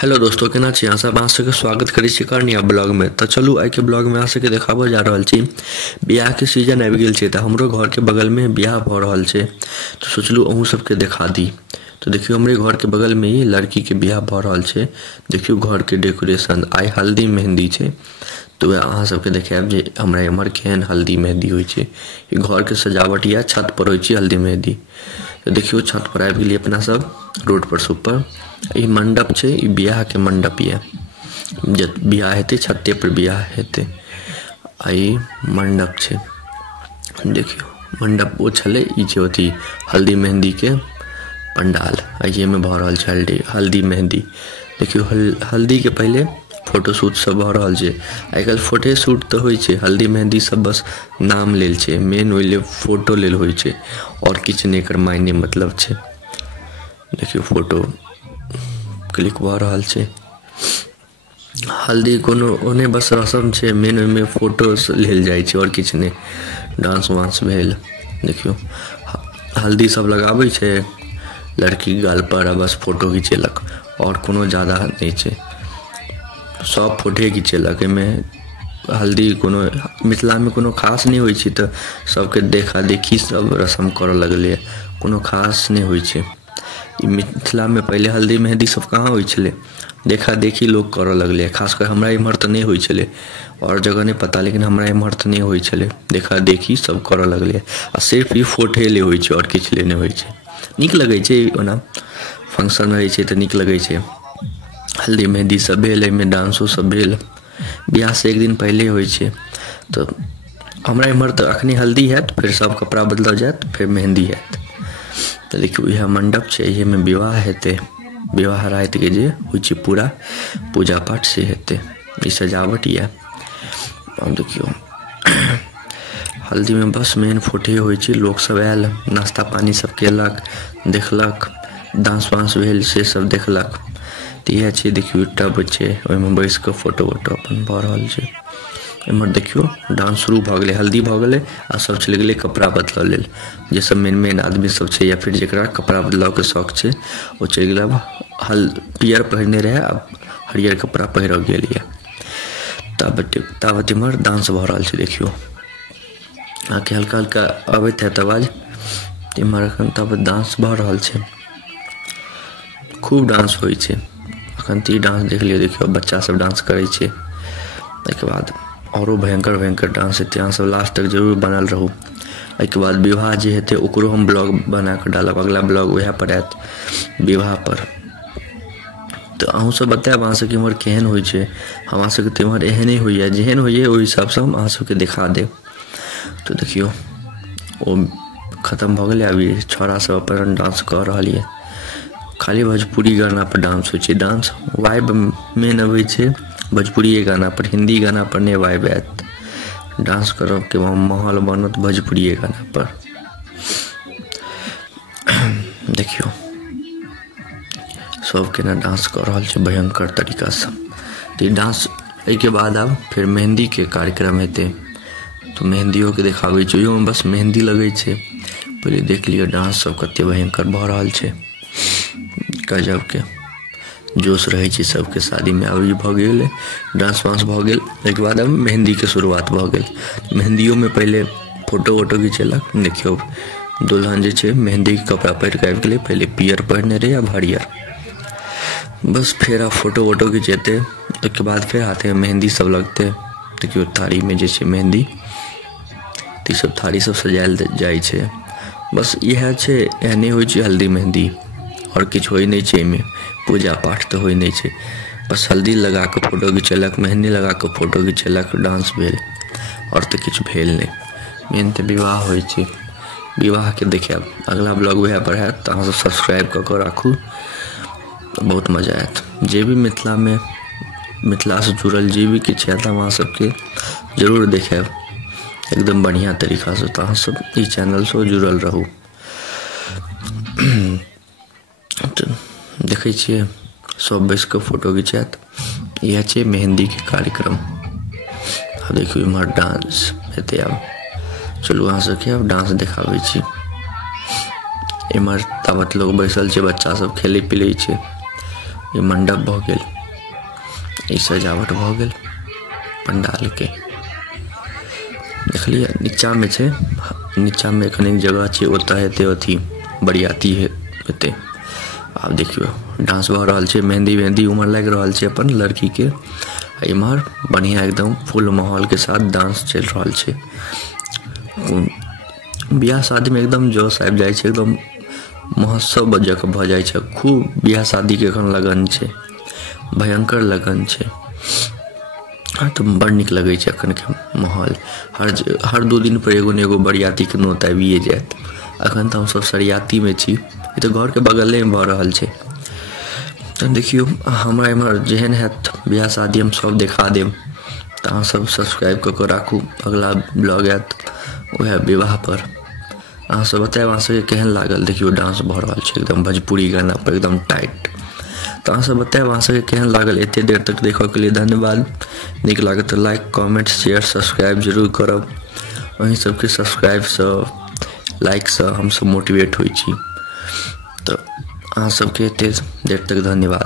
Hello दोस्तों, केना छी अहाँ सब? अहाँ सबके स्वागत करै छी कर्णिया ब्लॉग में। तो चलू आइ के ब्लॉग में अहाँ सबके देखाबो जा रहल छी बियाह के सीजन आबि गेल छै, तो हमरो घर के बगल में बियाह भ रहल छै, तो सोचलू अहूँ सबके देखा दी। तो देखियो हमरे घर के बगल में ही लड़की के बियाह भ रहल छै। देखियो घर के डेकोरेशन, आई हल्दी मेहंदी छै, तो अहाँ सबके देखाब जे हमरा एम्हर केहन हल्दी मेहंदी होइ छै। ई घर के सजावट या छत पर होइ छै हल्दी मेहंदी। तो देखियो छत पर आबि गेलिए अपना सब रोड पर सुपर। ई मंडप छै, ई बियाह के मंडप ये, जब बियाह हेते छते पर बियाह हेते। आई मंडप छै, देखियो मंडप ओ छले, ई छै ओथी हल्दी मेहंदी के पंडाल। आई में भ रहल छै हल्दी मेहंदी। देखियो हल्दी के पहले फोटो शूट सब भ रहल छै। आई काल्हि फोटो शूट तो होइ छै, हल्दी मेहंदी सब बस नाम लेल छै, मेन ओइ लेल फोटो लेल होइ छै और किछ नै एकर मायने मतलब छै। देखियो फोटो क्लिक भ रहल छै। हल्दी कोनो ओने बस रसम छै, मेन ओइ में फोटो लेल जाइ छै और किछ नै। डांस वांस भेल, देखियो हल्दी सब लगाबै छै लड़की गाल पर, बस फोटो घिचेलक और कोनो ज्यादा नै छै, सब फोटो घिचेलक। में हल्दी कोनो मिथिला में कोनो खास नहीं होइ छै, तो सबके देखा देखी सब रसम करऽ लगले, कोनो खास नहीं होइ छै। मिथिला में पहले हल्दी मेहंदी सब कहाँ होइ छले, देखा देखी लोग करऽ लगले। खासकर हमरा इम्हर तो नहीं होइ छले, और जगह नहीं पता, लेकिन हमरा इम्हर तो नहीं होइ छले, देखा देखी सब करऽ लगले। आ सिर्फ ई फोटो ले होइ छै और किछ ले नहीं होइ छै। नीक लगै छै, ओना फंक्शन रहै छै तो नीक लगै छै। हल्दी मेहंदी सब भेल, एहिमे डांसो सब भेल, बियाह से एक दिन पहले होइ छै। तो हमरा इम्हर तो अखनी हल्दी हैत, फिर सब कपड़ा बदलल जायत, फिर मेहंदी हैत। तो देखियो यह मंडप छै, एहि में विवाह हेते, विवाह रात के जे होइ छै पूरा पूजा पाठ से हेते। ई सजावट ये। और देखियो हल्दी में बस मेन फोटो होइ छै, लोग सब आयल, नाश्ता पानी सब केलक, देखलक, डांस वांस भेल से सब देखलक। तो यह छै, देखियो टब छै, ओहि में बैस के फोटो वोटो अपन भ रहल छै। एम्हर देखियो डांस शुरू भ गेले, हल्दी भ गेले, आ सब चलि गेले कपड़ा बदलऽ लेल। जे सब मेन मेन आदमी सब छै, या फिर जेकरा कपड़ा बदलाव के शौक छै, वो चलि गेल। पियर पहिरने रहे, अब हरियर कपड़ा पहिर गेल ये। ताबत इम्हर डांस भ रहल छै। देखियो आके हल्का हल्का अबैत है आवाज, इम्हर अखन ताबत डांस भ रहल छै, खूब डांस होइ छै अखन। ई डांस देख लियो, देखियो बच्चा सब डांस करे छै। के बाद औरो भयंकर भयंकर डांस हेते, अहाँ सब लास्ट तक जरूर बनल रहू। के बाद विवाह जे हेते ओकरो हम ब्लॉग बना के डालब, अगला ब्लॉग वह पर आयत विवाह पर। तो अहूँ सब बतायब अहाँ सबके इम्हर केहन होइ छै। हमरा सबके तो इम्हर एहने होइए, जेहन होइए ओहि हिसाब से हम अहाँ सबके दिखा देब। तो देखियो ओ खत्म भ गेले, अभी छोरा सब अपन डांस कर रहल ये। खाली भोजपुरी गाना पर डांस होइ छै, डांस वाइब मेन अबै छै भोजपुरी गाना पर, हिंदी गाना पर नहीं वाइब आयत। डांस करब के माहौल बनत भोजपुरी गाना पर। देखियो सब केना डांस कर रहल छै भयंकर तरीका से। तो डांस के बाद अब फिर मेहंदी के कार्यक्रम हेते, तो मेहंदियों के देखाबै छै। में बस मेहंदी लगे छै, पहले देख लियो डांस सब कते भयंकर भ रहल छै, गजब के जोश रहे छै सबके शादी में। अभी भ गेल डांस वांस भ गेल, एक बाद अब मेहंदी के शुरुआत भ गेल। मेहंदियों में पहले फोटो वोटो घिचेलक। देखियो दुल्हन जे छै मेहंदी के कपड़ा पहिर के आबि गेले, पहले पियर पहिरने रहे, अब हरियर। बस फिर अब फोटो वोटो घिचेते, उसके बाद फिर हाथे में मेहंदी सब लगते। देखियो थारी में जे छै मेहंदी, तो सब थारी सब सजायल जाइ छै। बस यह छै, एहने होइ छै हल्दी मेहंदी, और किछ होइ नहीं छै। में पूजा पाठ तो होइ नहीं छै, बस हल्दी लगा के फोटो घिचेलक, मेहंदी लगा के फोटो घिचेलक, डांस भेल, और तो किछ भेल नहीं। मेन तो विवाह होइ छै। विवाह के देखिए अगला ब्लॉग वह पर है, तो अहाँ सब सब्सक्राइब कर के राखू, बहुत मजा आयत। जे भी मिथिला में मिथिला से जुड़ल जे भी किछ है, अहाँ सबके जरूर देखेब एकदम बढ़िया तरीका से। तो अहाँ सब ई चैनल से जुड़ल रहू। देखे छिए सब बैस के फोटो घिंचात, यह छै मेहंदी के कार्यक्रम। अब देखियो इम्हर डांस हेते। अब चलू अहाँ सबके अब डांस देखाबै छी। इम्हर ताबत लोग बैसल छै, बच्चा सब खेले पिले छै। ये मंडप भ गेल, ई सजावट भ गेल पंडाल के। देखलिए नीचा में छे, नीचा में एखन एक जगह छे, ओता हेते अथी बरियाती हेते। आप देखियो डांस भ रहल छे, मेहंदी उमर लग रहल छे अपन लड़की के। इमहर बढ़िया एकदम फुल माहौल के साथ डांस चल रहल छे। बियाह शादी में एकदम जोश आबि जाय छे, एकदम महोत्सव बजक भ जाय छे। खूब बियाह शादी के एखन लगन छे, भयंकर लगन छे। तो बड़ निक लगे छे एखन के माहौल। हर 2 दिन पर एगो न एगो बरियाती के नोत आबिए जायत। अखन तो हम सब सरियाती में छी, ये तो घर के बगले में भ रहल छे। तो देखियो हमरा इमहर जेहन हैत बियाह शादी हम सब देखा देब। तो अहाँ सब सब्सक्राइब क के राखू। अगला ब्लॉग आयत वह विवाह पर। अहाँ सब बताएब अहाँ सबके केहन लागल। देखियो डांस भ रहल छे एकदम भोजपुरी गाना पर एकदम टाइट। तो अहाँ सब बताएब अहाँ सबके केहन लागल। एते देर तक देखो के लिए धन्यवाद। निक लागे तो लाइक कमेंट शेयर सब्सक्राइब जरूर करब। वहीं सबके सब्सक्राइब से लाइक से हम सब मोटिवेट होई छी। तो अहाँ सबके एते देर तक धन्यवाद।